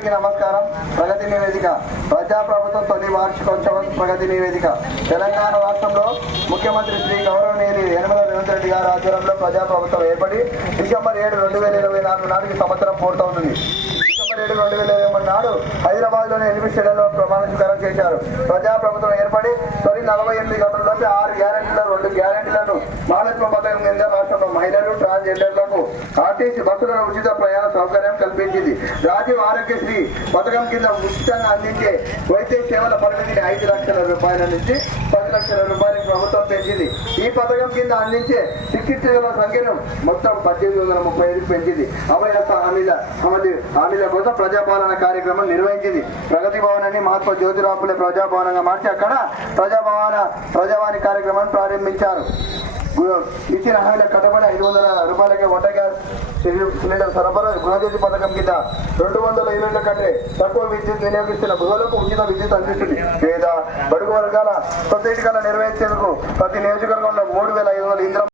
అందరికీ నమస్కారం. ప్రగతి నివేదిక. ప్రజాప్రభుత్వం తొలి వార్షికోత్సవం ప్రగతి నివేదిక. తెలంగాణ రాష్ట్రంలో ముఖ్యమంత్రి శ్రీ గౌరవనీయులు యనమల రేవంత్ రెడ్డి గారి ఆధ్వర్యంలో ప్రజాప్రభుత్వం ఏర్పడి డిసెంబర్ ఏడు రెండు వేల ఇరవై నాలుగు నాటికి సంవత్సరం పూర్తవుతుంది. డిసెంబర్ ఏడు రెండు వేల నాడు హైదరాబాద్లోని ఎనిమిది ప్రమాణ స్వీకారం చేశారు. ప్రజాప్రభుత్వం ఏర్పడి తొలి నలభై ఎనిమిది గంటల్లోకి ఆరు గ్యారెంటీలు రెండు గ్యారెంటీలను మహాలక్ష్మి పథకం కింద రాష్ట్రంలో మహిళలు ట్రాన్స్జెండర్లకు ఆర్టీసీ బస్సులలో ఉచిత ప్రయాణ సౌకర్యం కల్పించింది. రాజీవ్ ఆరోగ్యశ్రీ పథకం కింద ఉచితంగా అందించే వైద్య సేవల పరిమితిని ఐదు లక్షల రూపాయల నుంచి పది లక్షల రూపాయలకు ప్రభుత్వం పెంచింది. ఈ పథకం కింద అందించే చికిత్సల సంఖ్యను మొత్తం పద్దెనిమిది వందల ముప్పై ఐదుకు పెంచింది. అభయస్థ హామీల హామీల కోసం ప్రజాపాలన కార్యక్రమం నిర్వహించింది. ప్రగతి భవనాన్ని మహాత్మా జ్యోతిరాపులే ప్రజాభవనంగా మార్చి అక్కడ ప్రజాభవన ప్రజావాణి కార్యక్రమాన్ని ప్రారంభించారు. ఇచ్చిన హామీల కట్టబడి ఐదు వందల రూపాయలకే వంట గ్యాస్ సిలిండర్ సరఫరా గృహజ్యోతి పథకం కింద రెండు వందల యూనిట్ల కంటే తక్కువ విద్యుత్ వినియోగిస్తున్న గృహాలకు ఉచిత విద్యుత్ అందిస్తుంది. లేదా బడుగు వర్గాల సొసైటీ నిర్వహించేందుకు ప్రతి నియోజకవర్గంలో మూడు వేల ఐదు వందల ఇంద్రం